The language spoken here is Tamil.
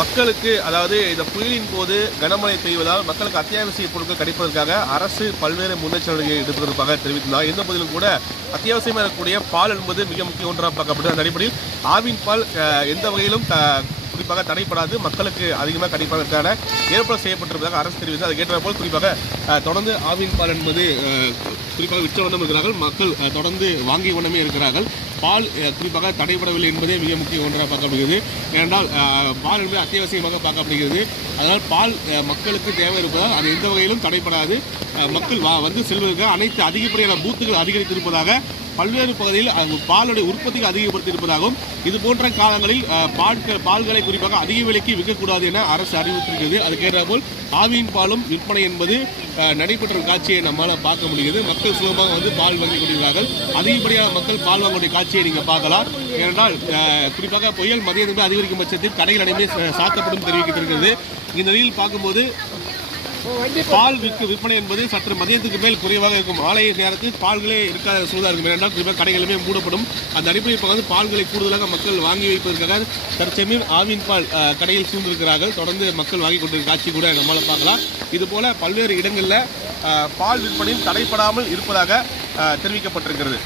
மக்களுக்கு அதாவது இந்த புயலின் போது கனமழை பெய்வதால் மக்களுக்கு அத்தியாவசிய பொருட்கள் கிடைப்பதற்காக அரசு பல்வேறு முன்னெச்சரிக்கை எடுப்பதற்காக தெரிவித்திருந்தார். எந்த போதிலும் கூட அத்தியாவசியமாக இருக்கக்கூடிய பால் என்பது மிக முக்கிய ஒன்றாக பார்க்கப்பட்டு அந்த அடிப்படையில் ஆவின் பால் எந்த வகையிலும் த- குறிப்பாக தடைப்படாது மக்களுக்கு அதிகமாக கிடைப்பதற்கான ஏற்பாடு செய்யப்பட்டிருப்பதாக அரசு தெரிவித்து அதுக்கேற்ற போல் குறிப்பாக தொடர்ந்து ஆவின் பால் என்பது குறிப்பாக விற்ற வண்ணம் இருக்கிறார்கள். மக்கள் தொடர்ந்து வாங்கி வண்ணமே இருக்கிறார்கள். பால் குறிப்பாக தடைபடவில்லை என்பதே மிக முக்கிய ஒன்றாக பார்க்கப்படுகிறது. ஏனென்றால் பால் என்பது அத்தியாவசியமாக பார்க்கப்படுகிறது. அதனால் பால் மக்களுக்கு தேவை இருப்பதால் அது எந்த வகையிலும் தடைப்படாது மக்கள் வா வந்து செல்வதற்கு அனைத்து அதிகப்படியான பூத்துகள் அதிகரித்திருப்பதாக பல்வேறு பகுதியில் பாலுடைய உற்பத்திக்கு அதிகப்படுத்தி இருப்பதாகவும் இது போன்ற காலங்களில் அஹ், பால்கள் பால்களை குறிப்பாக அதிக விலைக்கு விற்கக்கூடாது என அரசு அறிவித்திருக்கிறது அதுக்கேற்ற போல் ஆவியின் பாலும் விற்பனை என்பது நடைபெற்ற காட்சியை நம்மால் பார்க்க முடிகிறது மக்கள் சுலபமாக வந்து பால் வாங்கி கொண்டிருக்கிறார்கள். அதிகப்படியான மக்கள் பால் வாங்கக்கூடிய காட்சியை நீங்கள் பார்க்கலாம். ஏனென்றால் குறிப்பாக புயல் மதியம் அதிகரிக்கும் பட்சத்தில் கடைகள் அனைமே சாத்தப்படும் தெரிவிக்கப்பட்டிருக்கிறது. இந்த நிலையில் பார்க்கும்போது பால் விற்கு விற்பனை என்பது சற்று மதியத்துக்கு மேல் குறைவாக இருக்கும். மாலை நேரத்தில் பால்களே இருக்காத சூழலாக இருக்கும். ஏனென்றால் குறிப்பாக கடைகளுமே மூடப்படும். அந்த அடிப்படையில் இப்போ வந்து பால்களை கூடுதலாக மக்கள் வாங்கி வைப்பதற்காக தற்சமயம் ஆவின் பால் கடையில் சூழ்ந்திருக்கிறார்கள். தொடர்ந்து மக்கள் வாங்கி கொண்டிருக்க காட்சி கூட நம்மளால் பார்க்கலாம். இது போல பல்வேறு இடங்களில் பால் விற்பனையும் தடைப்படாமல் இருப்பதாக தெரிவிக்கப்பட்டிருக்கிறது.